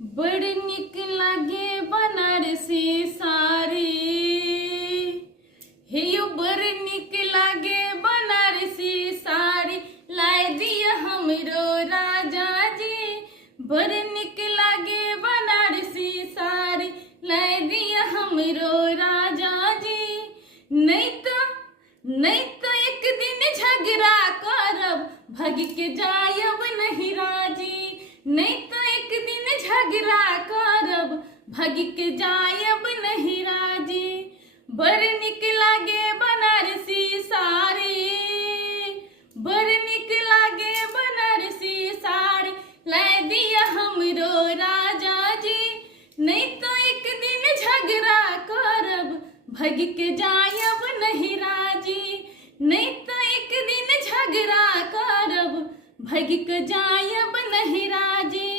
बड़ निक लागे बनारसी साड़ी। हे यो बड़ निक लागे बनारसी साड़ी, लाए दिया हमरो राजा जी। बड़ निक लागे बनारसी साड़ी, लाए दिया हमरो राजा जी। नहीं तो एक दिन झगड़ा करब, भाग के जायब नहीं राजी। नहीं तो एक दिन झगड़ा करब, भाग के जायब नहीं राजी। बड़ निक लागे बनारसी साड़ी, बड़ निक लागे बनारसी साड़ी, ला दिया हमरो राजा जी। नहीं तो एक दिन झगड़ा करब, भाग के जायब नहीं राजी। नहीं तो एक दिन झगड़ा करब, भाग के जायब नहीं राजी।